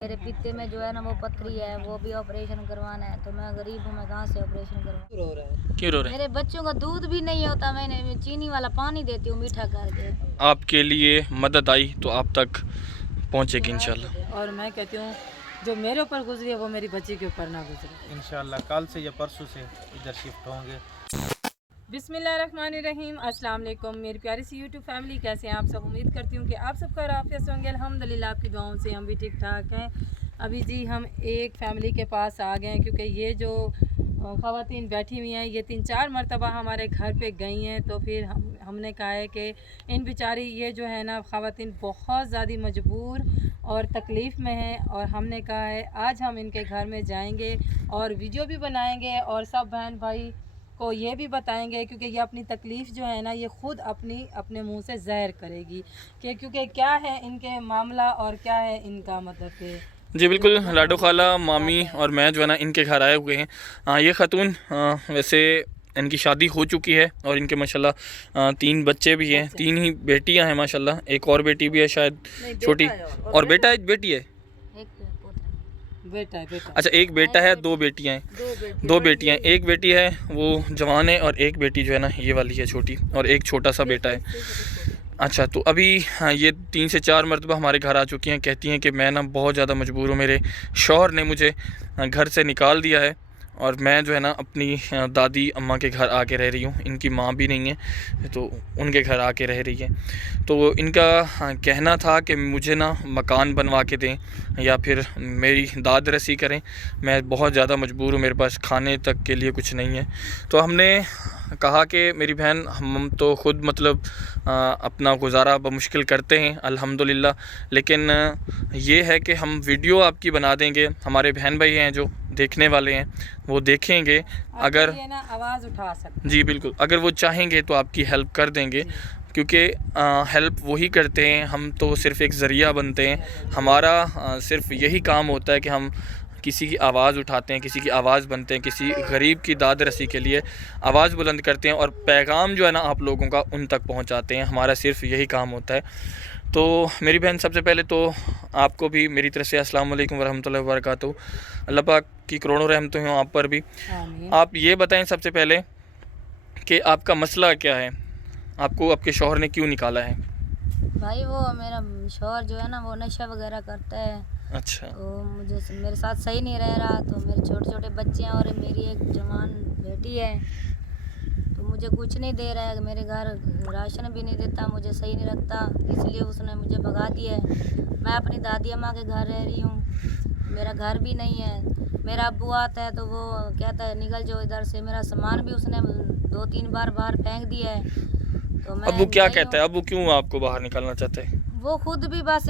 मेरे पित्ते में जो है ना वो पथरी है, वो भी ऑपरेशन करवाना है। तो मैं गरीब हूँ, मैं कहाँ से ऑपरेशन करवाऊँ? क्यों रो रहे हैं? मेरे बच्चों का दूध भी नहीं होता, मैंने चीनी वाला पानी देती हूँ मीठा करके। आपके लिए मदद आई तो आप तक पहुंचेगी इंशाल्लाह। और मैं कहती हूँ जो मेरे ऊपर गुजरी है वो मेरी बच्ची के ऊपर ना गुजरे। इंशाल्लाह कल से या परसों से इधर शिफ्ट होंगे। बिस्मिल्लाहिर्रहमानिर्रहीम, अस्सलाम वालेकुम मेरी प्यारी सी यूट्यूब फैमिली, कैसे हैं आप सब? उम्मीद करती हूँ कि आप सब खैर आफियत से होंगे। अल्हम्दुलिल्लाह आपकी दुआओं से हम भी ठीक ठाक हैं। अभी जी हम एक फ़ैमिली के पास आ गए हैं, क्योंकि ये जो ख़वातीन बैठी हुई हैं ये 3-4 मरतबा हमारे घर पे गई हैं। तो फिर हमने कहा है कि इन बेचारी ये जो है ना ख़वातीन बहुत ज़्यादा मजबूर और तकलीफ़ में हैं, और हमने कहा है आज हम इनके घर में जाएंगे और वीडियो भी बनाएंगे और सब बहन भाई को ये भी बताएंगे, क्योंकि ये अपनी तकलीफ़ जो है ना ये ख़ुद अपने मुंह से ज़ाहिर करेगी कि क्योंकि क्या है इनके मामला और क्या है इनका मतलब कि जी बिल्कुल, लाडो खाला मामी और मैं जो है ना इनके घर आए हुए हैं। ये ख़ातून वैसे इनकी शादी हो चुकी है और इनके माशाल्लाह 3 बच्चे भी हैं, 3 ही बेटियां हैं माशाल्लाह। एक और बेटी भी है शायद छोटी, और बेटा है, बेटी है, बेटा है। अच्छा एक बेटा है, 2 बेटियां हैं। 2 बेटियां हैं, एक बेटी है वो जवान है और एक बेटी जो है ना ये वाली है छोटी, और एक छोटा सा बेटा है। अच्छा, तो अभी हाँ, ये 3 से 4 मरतबा हमारे घर आ चुकी हैं। कहती हैं कि मैं ना बहुत ज़्यादा मजबूर हूँ, मेरे शौहर ने मुझे घर से निकाल दिया है और मैं जो है ना अपनी दादी अम्मा के घर आके रह रही हूँ। इनकी माँ भी नहीं है तो उनके घर आके रह रही है। तो इनका कहना था कि मुझे ना मकान बनवा के दें या फिर मेरी दाद रसी करें, मैं बहुत ज़्यादा मजबूर हूँ, मेरे पास खाने तक के लिए कुछ नहीं है। तो हमने कहा कि मेरी बहन हम तो ख़ुद मतलब अपना गुजारा बमुश्किल करते हैं अल्हम्दुलिल्लाह, लेकिन ये है कि हम वीडियो आपकी बना देंगे, हमारे बहन भाई हैं जो देखने वाले हैं वो देखेंगे, अगर ये ना आवाज़ उठा सकते जी बिल्कुल अगर वो चाहेंगे तो आपकी हेल्प कर देंगे, क्योंकि हेल्प वही करते हैं, हम तो सिर्फ़ एक ज़रिया बनते हैं। हमारा सिर्फ़ यही काम होता है कि हम किसी की आवाज़ उठाते हैं, किसी की आवाज़ बनते हैं, किसी गरीब की दाद रसी के लिए आवाज़ बुलंद करते हैं और पैगाम जो है ना आप लोगों का उन तक पहुंचाते हैं। हमारा सिर्फ़ यही काम होता है। तो मेरी बहन, सबसे पहले तो आपको भी मेरी तरफ से अस्सलाम वालेकुम वरहमतुल्लाहि वबरकातुहू। अल्लाह पाक की करोड़ों रहमतें हों आप पर भी। हैं। आप ये बताएं सबसे पहले कि आपका मसला क्या है, आपको आपके शौहर ने क्यों निकाला है? भाई वो मेरा शौहर जो है ना वो नशा वगैरह करता है। अच्छा, तो मुझे मेरे साथ सही नहीं रह रहा। तो मेरे छोटे छोटे बच्चे हैं और मेरी एक जवान बेटी है। तो मुझे कुछ नहीं दे रहा है, मेरे घर राशन भी नहीं देता, मुझे सही नहीं रखता, इसलिए उसने मुझे भगा दिया है। मैं अपनी दादी अम्मा के घर रह रही हूँ, मेरा घर भी नहीं है। मेरा अब्बू आता है तो वो कहता है निकल जाओ इधर से, मेरा सामान भी उसने 2-3 बार बाहर फेंक दिया है। तो मैं अब्बू क्या गई कहता हूँ। है? अब्बू क्यों आपको बाहर निकालना चाहते हैं? वो खुद भी बस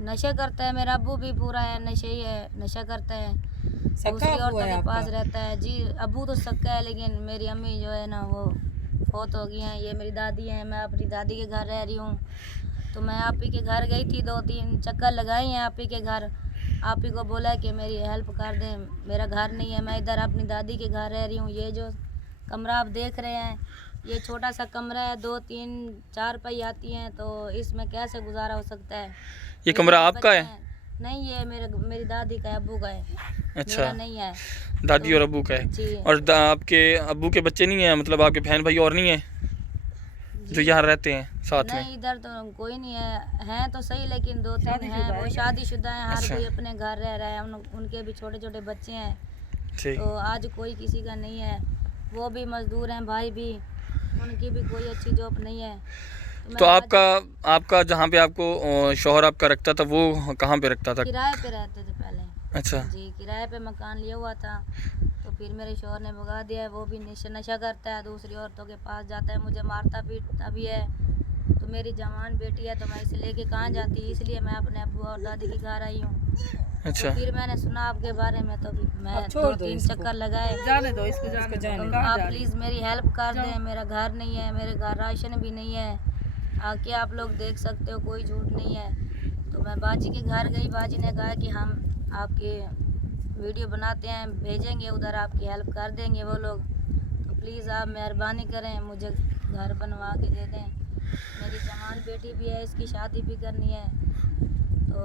नशे करता है, मेरा अब्बू भी पूरा है नशे ही है, नशा करता है, दूसरी औरतों के पास रहता है। जी अब्बू तो सक्का है, लेकिन मेरी अम्मी जो है ना वो फौत हो गई हैं। ये मेरी दादी हैं, मैं अपनी दादी के घर रह रही हूँ। तो मैं आप ही के घर गई थी, 2-3 चक्कर लगाई हैं आप ही के घर। आप ही को बोला कि मेरी हेल्प कर दें, मेरा घर नहीं है, मैं इधर अपनी दादी के घर रह रही हूँ। ये जो कमरा आप देख रहे हैं ये छोटा सा कमरा है, 2-3-4 पाई आती हैं, तो इसमें कैसे गुजारा हो सकता है? ये कमरा मेरे आपका बच्चे है? हैं। नहीं, ये मेरी दादी का है, अब्बू का है, अच्छा, मेरा नहीं है। दादी तो और अब्बू का है। जी और आपके अब्बू के बच्चे नहीं हैं, मतलब आपके बहन भाई और नहीं हैं जो जी यहाँ रहते हैं साथ में? नहीं, इधर तो कोई नहीं है, हैं तो सही लेकिन 2-3 हैं, वो शादीशुदा हैं, हर अच्छा, कोई अपने घर रह रहा है, उनके भी छोटे छोटे बच्चे हैं। ठीक। तो आज कोई किसी का नहीं है, वो भी मजदूर हैं, भाई भी, उनकी भी कोई अच्छी जॉब नहीं है। तो तो मैं आज आपका जहाँ पे आपको शौहर आपका रखता था वो कहाँ पे रखता था? किराए पे रहते थे पहले। अच्छा, जी किराए पे मकान लिया हुआ था। तो फिर मेरे शौहर ने भगा दिया है, वो भी नशा करता है, दूसरी औरतों के पास जाता है, मुझे मारता पीटता भी है। तो मेरी जवान बेटी है तो मैं इसे लेके कहाँ जाती, इसलिए मैं अपने अब्बू और दादी के घर आई हूँ। अच्छा, तो फिर मैंने सुना आपके बारे में, तो मैं अब छोड़ दो 2-3 इसको। चक्कर लगाए। जाने दो इसको, जाने तो आप प्लीज़ मेरी हेल्प कर दें, मेरा घर नहीं है, मेरे घर राशन भी नहीं है, आके आप लोग देख सकते हो, कोई झूठ नहीं है। तो मैं बाजी के घर गई, बाजी ने कहा कि हम आपके वीडियो बनाते हैं, भेजेंगे उधर, आपकी हेल्प कर देंगे वो लोग। तो प्लीज़ आप मेहरबानी करें, मुझे घर बनवा के दे दें। मेरी जवान बेटी भी है, इसकी शादी भी करनी है। तो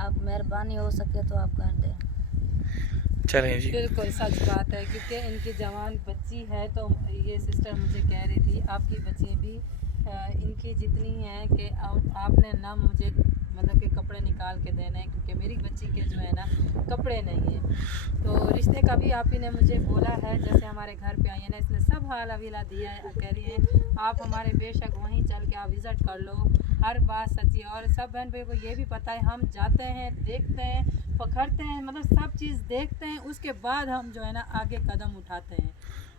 आप मेहरबानी हो सके तो आप कर दें। चलें जी। बिल्कुल सच बात है, क्योंकि इनकी जवान बच्ची है। तो ये सिस्टर मुझे कह रही थी आपकी बच्ची भी इनकी जितनी है कि आपने ना मुझे मतलब कि कपड़े निकाल के देने हैं, क्योंकि मेरी बच्ची के जो है ना कपड़े नहीं हैं। तो रिश्ते का भी आप ही ने मुझे बोला है, जैसे हमारे घर पे आई है ना, इसने सब हाल अवीला दिया है। कह रही है आप हमारे बेशक वहीं चल के आप विज़िट कर लो, हर बात सच्ची। और सब बहन भाई को ये भी पता है, हम जाते हैं, देखते हैं, पकड़ते हैं, मतलब सब चीज़ देखते हैं, उसके बाद हम जो है ना आगे कदम उठाते हैं।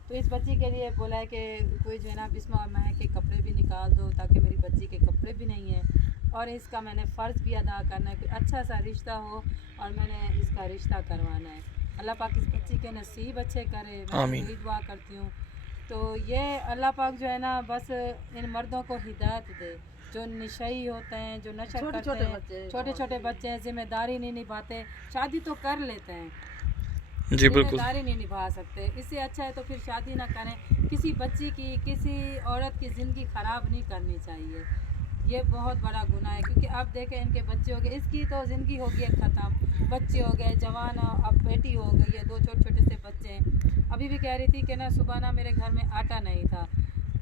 तो इस बच्ची के लिए बोला है कि कोई जो है ना बिस्मा महक के कपड़े भी निकाल दो, ताकि मेरी बच्ची के कपड़े भी नहीं हैं। और इसका मैंने फ़र्ज़ भी अदा करना है, कोई अच्छा सा रिश्ता हो और मैंने इसका रिश्ता करवाना है। अल्लाह पाक इस बच्ची के नसीब अच्छे करे, मैं आमीन। यही दुआ करती हूँ। तो ये अल्लाह पाक जो है ना बस इन मर्दों को हिदायत दे, जो नशई होते हैं, जो नशा करते हैं, छोटे छोटे बच्चे हैं, जिम्मेदारी नहीं निभाते, शादी तो कर लेते हैं, जी बिल्कुल। जिम्मेदारी नहीं निभा सकते। इससे अच्छा है तो फिर शादी ना करें। किसी बच्ची की, किसी औरत की ज़िंदगी ख़राब नहीं करनी चाहिए, ये बहुत बड़ा गुनाह है। क्योंकि आप देखें इनके बच्चे हो गए, इसकी तो ज़िंदगी हो गई है ख़त्म, बच्चे हो गए जवान, अब बेटी हो गई है, 2 छोटे छोटे से बच्चे हैं। अभी भी कह रही थी कि ना सुबह ना मेरे घर में आटा नहीं था,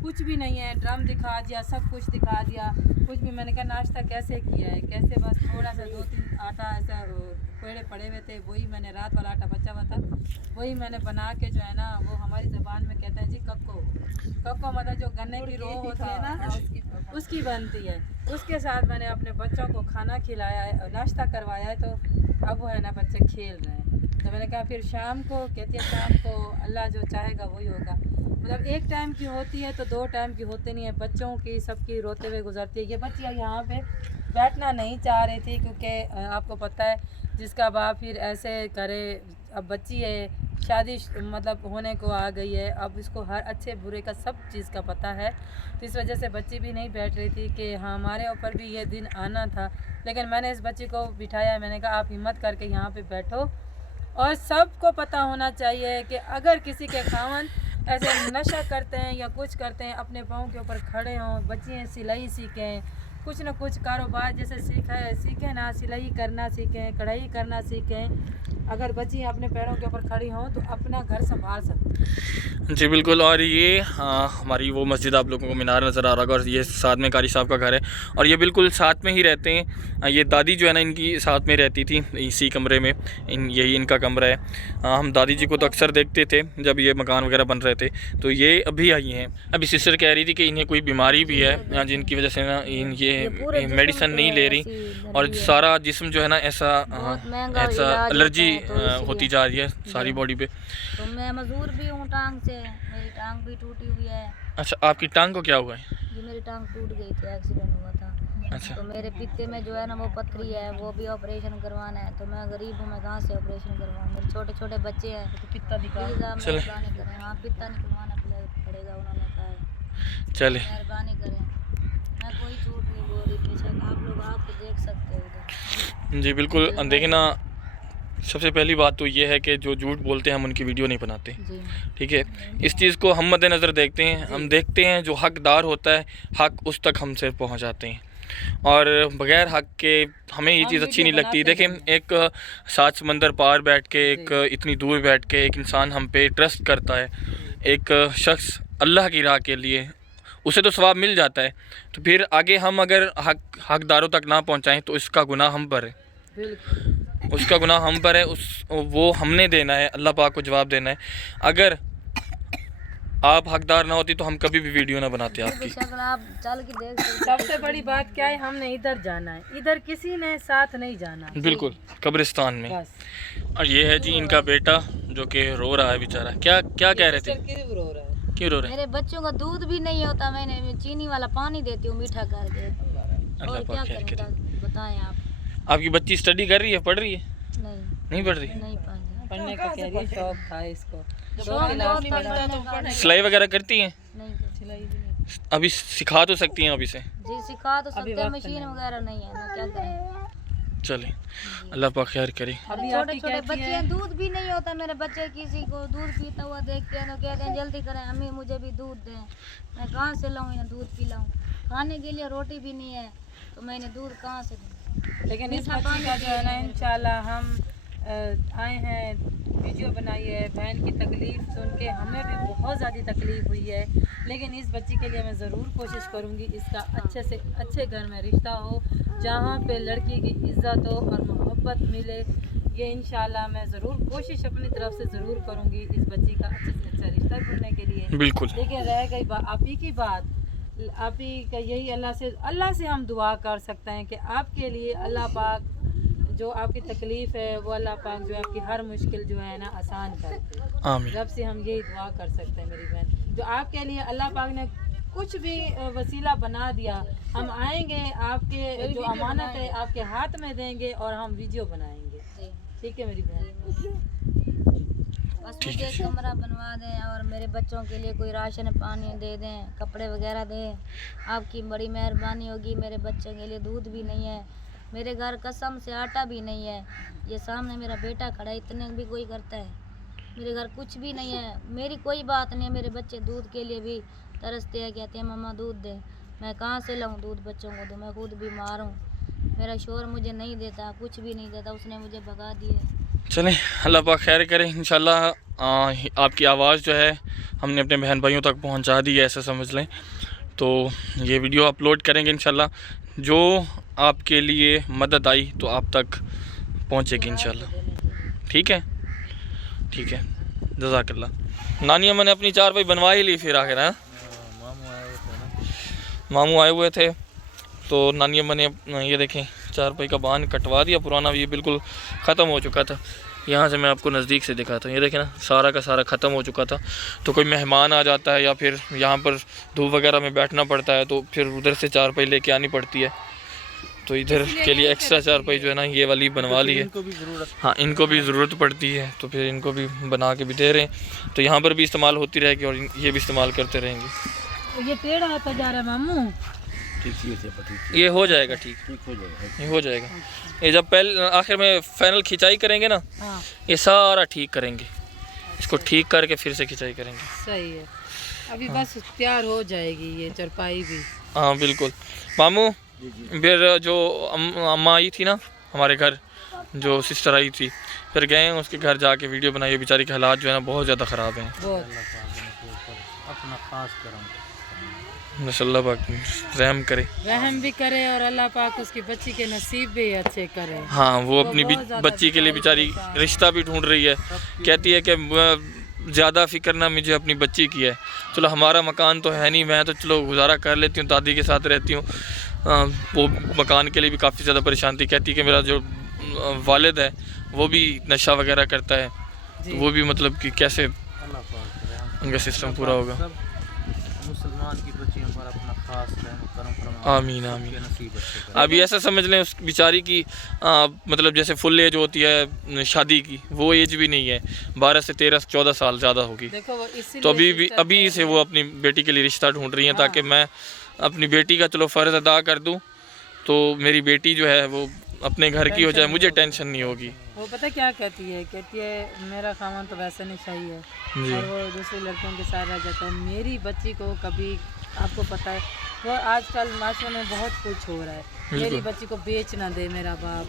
कुछ भी नहीं है, ड्रम दिखा दिया, सब कुछ दिखा दिया, कुछ भी। मैंने कहा नाश्ता कैसे किया है, कैसे, बस थोड़ा सा 2-3 आटा ऐसा पेड़े पड़े हुए थे, वही मैंने रात वाला आटा बचा हुआ था, वही मैंने बना के जो है ना, वो हमारी ज़बान में कहते हैं जी कक्को, कक्को मतलब जो गन्ने की रोह होती है ना, उसकी बनती है। उसके साथ मैंने अपने बच्चों को खाना खिलाया है, नाश्ता करवाया है। तो अब वो है ना बच्चे खेल रहे हैं। तो मैंने कहा फिर शाम को, कहती है शाम को अल्लाह जो चाहेगा वही होगा। मतलब एक टाइम की होती है तो 2 टाइम की होती नहीं है, बच्चों की सबकी रोते हुए गुजरती है। ये बच्ची यहाँ पे बैठना नहीं चाह रही थी, क्योंकि आपको पता है जिसका बाप फिर ऐसे करे, अब बच्ची है, शादी मतलब होने को आ गई है, अब इसको हर अच्छे बुरे का सब चीज़ का पता है। तो इस वजह से बच्ची भी नहीं बैठ रही थी कि हाँ हमारे ऊपर भी ये दिन आना था। लेकिन मैंने इस बच्ची को बिठाया, मैंने कहा आप हिम्मत करके यहाँ पे बैठो। और सबको पता होना चाहिए कि अगर किसी के खावन ऐसे नशा करते हैं या कुछ करते हैं, अपने पाँव के ऊपर खड़े हों, बच्चियाँ सिलाई सीखें, कुछ ना कुछ कारोबार जैसे सीखें ना, सिलाई करना सीखें, कढ़ाई करना सीखें। अगर बच्ची अपने पैरों के ऊपर खड़ी हों तो अपना घर संभाल सकती हैं। जी बिल्कुल। और ये हमारी वो मस्जिद आप लोगों को मीनार नज़र आ रहा होगा, और ये साथ में कारी साहब का घर है, और ये बिल्कुल साथ में ही रहते हैं। ये दादी जो है ना इनकी साथ में रहती थी इसी कमरे में, यही इनका कमरा है। हम दादी जी को तो अक्सर देखते थे जब ये मकान वगैरह बन रहे थे। तो ये अभी आई हैं। अभी सिस्टर कह रही थी कि इन्हें कोई बीमारी भी है जिनकी वजह से ना ये मेडिसिन नहीं ले रही, और सारा जिस्म जो है ना ऐसा एलर्जी होती जा रही है सारी बॉडी पे। तो मैं मजदूर भी हूँ टांग से, मेरी टांग भी टूटी हुई है। अच्छा, आपकी टांग को क्या हुआ है? जी मेरी टांग टूट गई थी, एक्सीडेंट हुआ था। अच्छा। तो मेरे पित्ते में जो है ना वो पथरी है, वो भी ऑपरेशन करवाना है। तो मैं गरीब हूँ, मैं कहाँ से ऑपरेशन करवाऊँ, मेरे छोटे छोटे बच्चे हैं। तो पित्ता मेहरबानी करें। हाँ पित्ता निकलवाना पड़ेगा, उन्होंने कहा है। चले, मेहरबानी करें, मैं कोई झूठ नहीं बोल रही, बेशक आप लोग आके देख सकते हो इधर। जी बिल्कुल। देखिए ना, सबसे पहली बात तो ये है कि जो झूठ बोलते हैं हम उनकी वीडियो नहीं बनाते, जी ठीक है। इस चीज़ को हम मद्देनज़र देखते हैं, हम देखते हैं जो हकदार होता है हक उस तक हमसे पहुंच जाते हैं, और बग़ैर हक के हमें ये चीज़ अच्छी नहीं लगती। देखें, एक 7 समंदर पार बैठ के, एक इतनी दूर बैठ के एक इंसान हम पे ट्रस्ट करता है, एक शख्स अल्लाह की राह के लिए, उसे तो सवाब मिल जाता है। तो फिर आगे हम अगर हकदारों तक ना पहुंचाएं तो इसका गुनाह हम पर है, उसका गुनाह हम पर है, वो हमने देना है, अल्लाह पाक को जवाब देना है। अगर आप हकदार ना होती तो हम कभी भी वीडियो ना बनाते आपकी। बेशक आप चल के देख सकते हो। सबसे बड़ी बात क्या है, हमने इधर जाना है, इधर किसी ने साथ नहीं जाना। बिल्कुल, कब्रिस्तान में। बस। और ये है जी इनका बेटा जो कि रो रहा है बेचारा। क्या क्या कह रहे थे? क्यों रो रहे हैं? मेरे बच्चों का दूध भी नहीं होता, मैंने चीनी वाला पानी देती हूँ मीठा करके। और क्या करें बताएं आप। आपकी बच्ची स्टडी कर रही है, पढ़ रही है? नहीं पढ़ रही? नहीं पढ़ने का कह रही है, शौक था इसको। सिलाई वगैरह करती हैं? नहीं अभी सिखा तो सकती हैं अभी से? जी सिखा तो सकते हैं, मशीन वगैरह नहीं है ना, क्या करें। चलें, अल्लाह पाक खैर करे। छोटे छोटे बच्चे हैं, दूध भी नहीं होता। मेरे बच्चे किसी को दूध पीता हुआ देखते हैं तो कहते हैं जल्दी करें अम्मी मुझे भी दूध दें। मैं कहाँ से लाऊं या दूध पिलाऊं, खाने के लिए रोटी भी नहीं है तो मैंने दूध कहाँ से दूं। लेकिन इस बच्ची का जो है ना इंशाल्लाह हम आए हैं, वीडियो बनाई है। बहन की तकलीफ़ सुन के हमें भी बहुत ज़्यादा तकलीफ़ हुई है, लेकिन इस बच्ची के लिए मैं ज़रूर कोशिश करूँगी इसका अच्छे से अच्छे घर में रिश्ता हो, जहाँ पे लड़की की इज़्ज़त हो और मोहब्बत मिले। ये इंशाल्लाह मैं ज़रूर कोशिश अपनी तरफ से ज़रूर करूँगी इस बच्ची का अच्छे से अच्छा रिश्ता ढूंढने के लिए। बिल्कुल। लेकिन रह गई आप ही की बात, आप ही का यही अल्लाह से हम दुआ कर सकते हैं कि आपके लिए अल्लाह पाक जो आपकी तकलीफ़ है वो अल्लाह पाक जो आपकी हर मुश्किल जो है ना आसान कर। आमीन। रब से हम यही दुआ कर सकते हैं मेरी बहन, जो आपके लिए अल्लाह पाक ने कुछ भी वसीला बना दिया, हम आएंगे आपके जो अमानत है आपके हाथ में देंगे और हम वीडियो बनाएंगे। ठीक है मेरी बहन, बस मुझे एक कमरा बनवा दें और मेरे बच्चों के लिए कोई राशन पानी दे दें, कपड़े वगैरह दें, आपकी बड़ी मेहरबानी होगी। मेरे बच्चों के लिए दूध भी नहीं है, मेरे घर कसम से आटा भी नहीं है। ये सामने मेरा बेटा खड़ा है, इतने भी कोई करता है। मेरे घर कुछ भी नहीं है, मेरी कोई बात नहीं है। मेरे बच्चे दूध के लिए भी तरसते हैं, कहते हैं मम्मा दूध दे। मैं कहाँ से लाऊं दूध बच्चों को? तो मैं खुद बीमार हूँ, मेरा शोर मुझे नहीं देता, कुछ भी नहीं देता, उसने मुझे भगा दिए। चलें, अल्लाह पाक खैर करें। इंशाल्लाह आपकी आवाज़ जो है हमने अपने बहन भाइयों तक पहुंचा दी है, ऐसा समझ लें। तो ये वीडियो अपलोड करेंगे इंशाल्लाह, जो आपके लिए मदद आई तो आप तक पहुंचेगी इंशाल्लाह। ठीक है, ठीक है, जज़ाकल्लाह। नानी अम्मा ने अपनी चारपाई बनवा ही ली फिर आखिर, है मामू आए हुए थे तो नानी अम्मा ने ये देखें चारपाई का बांध कटवा दिया पुराना, ये बिल्कुल ख़त्म हो चुका था। यहाँ से मैं आपको नज़दीक से दिखाता हूँ, ये देखें ना सारा का सारा ख़त्म हो चुका था। तो कोई मेहमान आ जाता है या फिर यहाँ पर धूप वगैरह में बैठना पड़ता है तो फिर उधर से चारपाई लेके आनी पड़ती है। तो इधर के लिए एक्स्ट्रा चारपाई जो है ना ये वाली बनवा ली है। हाँ, इनको भी ज़रूरत पड़ती है तो फिर इनको भी बना के भी दे रहे हैं। तो यहाँ पर भी इस्तेमाल होती रहेगी और ये भी इस्तेमाल करते रहेंगे। ये टेढ़ा आता जा रहा है मामू, ये हो जाएगा, ठीक हो जाएगा, ये हो जाएगा। ये जब पहले आखिर में फाइनल खिंचाई करेंगे ना, हाँ ये सारा ठीक करेंगे, इसको ठीक करके फिर से खिंचाई करेंगे। सही है, अभी बस तैयार हो जाएगी ये चारपाई भी। हाँ बिल्कुल। मामू फिर जो अम्मा आई थी ना हमारे घर, जो सिस्टर आई थी, फिर गए उसके घर जाके वीडियो बनाई। बेचारी के हालात जो है ना बहुत ज़्यादा ख़राब हैं। बहुत अपना खास करम अल्लाह पाक रहम करे, रहम भी करे और अल्लाह पाक उसकी बच्ची के नसीब भी अच्छे करे। हाँ, वो अपनी बच्ची के लिए बेचारी रिश्ता भी ढूंढ रही है। कहती है कि ज़्यादा फ़िक्र ना मुझे अपनी बच्ची की है। चलो हमारा मकान तो है नहीं, मैं तो चलो गुजारा कर लेती हूँ, दादी के साथ रहती हूँ। वो मकान के लिए भी काफ़ी ज़्यादा परेशान थी। कहती है कि मेरा जो वालिद है वो भी नशा वगैरह करता है, तो वो भी मतलब कि कैसे उनका सिस्टम पूरा होगा। मुसलमान की बच्चियों पर अपना खास रहम करम फरमाए। आमीन आमीन। अभी ऐसा समझ लें उस बेचारी की मतलब जैसे फुल एज होती है शादी की, वो एज भी नहीं है, 12 से 13-14 साल ज़्यादा होगी। तो अभी से वो अपनी बेटी के लिए रिश्ता ढूंढ रही हैं, ताकि मैं अपनी बेटी का चलो फ़र्ज़ अदा कर दूं तो मेरी बेटी जो है वो अपने घर की हो जाए, मुझे टेंशन नहीं होगी। वो पता क्या कहती है मेरा खामन तो वैसे नहीं सही है और वो दूसरे लड़कों के साथ रह जाता है। मेरी बच्ची को कभी, आपको पता है वो आजकल माशरे में बहुत कुछ हो रहा है, मेरी बच्ची को बेच ना दे मेरा बाप।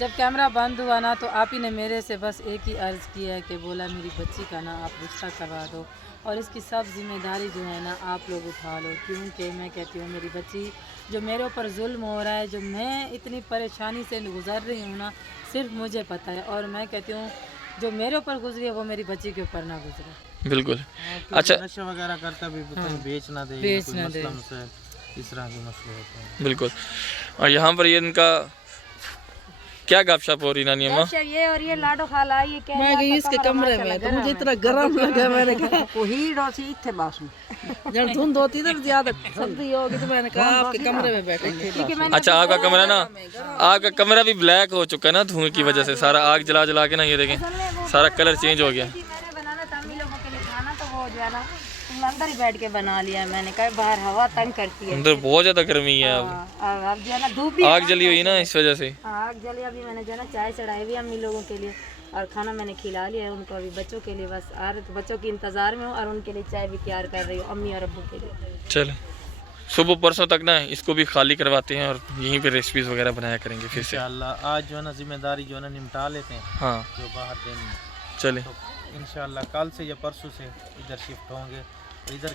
जब कैमरा बंद हुआ ना तो आप ही ने मेरे से बस एक ही अर्ज़ किया है कि बोला मेरी बच्ची का ना आप रिश्ता करवा दो और इसकी सब जिम्मेदारी जो है ना आप लोग उठा लो, क्योंकि मैं कहती हूँ मेरी बच्ची जो मेरे ऊपर जुल्म हो रहा है, जो मैं इतनी परेशानी से गुज़र रही हूँ ना, सिर्फ मुझे पता है। और मैं कहती हूँ जो मेरे ऊपर गुजरी है वो मेरी बच्ची के ऊपर ना गुजरे। बिल्कुल। अच्छा, नशा वगैरह करता भी बेच ना दे, इस तरह के मसले होते हैं। बिल्कुल। और यहाँ पर ये इनका क्या गपशप हो रही नानी अम्मा? ये और ये लाडो खाला ये क्या मैं गई इसके कमरे में तो मुझे इतना गर्म लगा, मैंने कहा कोई डोसी इथे बास में जब धुंध होती ना ज्यादा सर्दी होगी तो मैंने कहा आपके कमरे में बैठेंगे। अच्छा, आपका कमरा ना, आपका कमरा भी ब्लैक हो चुका है ना धुएं की वजह से, सारा आग जला जला के ना, ये देखें सारा कलर चेंज हो गया। मैंने बनाना था हम लोगों के लिए खाना, तो वो जो है ना अंदर ही बैठ के बना लिया मैंने, कहा बाहर हवा तंग करती है, अंदर बहुत ज्यादा गर्मी है। अब जो है ना धूप भी आग जली हुई ना इस वजह से। आग जली। अभी मैंने जो है ना चाय चढ़ाई हुई अम्मी लोगों के लिए और खाना मैंने खिला लिया है उनको। अभी बच्चों के लिए बस आ रहे, तो बच्चों के इंतज़ार में हूँ और उनके लिए चाय भी तैयार कर रही हूँ, अम्मी और अब्बू के लिए। चलो सुबह परसों तक ना इसको भी खाली करवाते हैं और यहीं पे रेसिपीज़ वगैरह बनाया करेंगे फिर से। इंशाल्लाह आज जो है ना जिम्मेदारी जो है ना निपटा लेते हैं हाँ जो बाहर देनी है। चले। तो इंशाल्लाह कल से या परसों से इधर शिफ्ट होंगे, इधर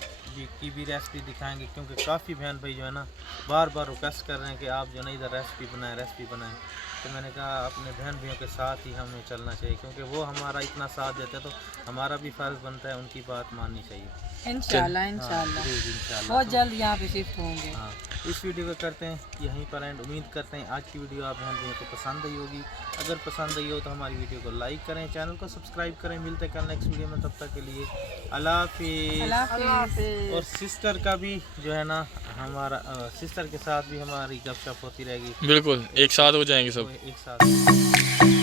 की भी रेसिपी दिखाएंगे, क्योंकि काफ़ी बहन भाई जो है ना बार बार रिक्वेस्ट कर रहे हैं कि आप जो है ना इधर रेसिपी बनाएं। तो मैंने कहा अपने बहन भाइयों के साथ ही हमें चलना चाहिए, क्योंकि वो हमारा इतना साथ देते हैं तो हमारा भी फ़र्ज़ बनता है उनकी बात माननी चाहिए। इंशाल्लाह हाँ, इंशाल्लाह ज़रूर इंशाल्लाह। बहुत जल्द यहाँ पे शिफ्ट होंगे। हाँ, इस वीडियो को करते हैं यहीं पर एंड। उम्मीद करते हैं आज की वीडियो आप बहन भाइयों को पसंद आई होगी। अगर पसंद आई हो तो हमारी वीडियो को लाइक करें, चैनल को सब्सक्राइब करें। मिलते हैं कल नेक्स्ट वीडियो में, तब तक के लिए अल्लाह हाफिज़। अल्लाह हाफिज़। और सिस्टर का भी जो है ना हमारा सिस्टर के साथ भी हमारी गपशप होती रहेगी, बिल्कुल एक साथ हो जाएंगे सब। एक साथ।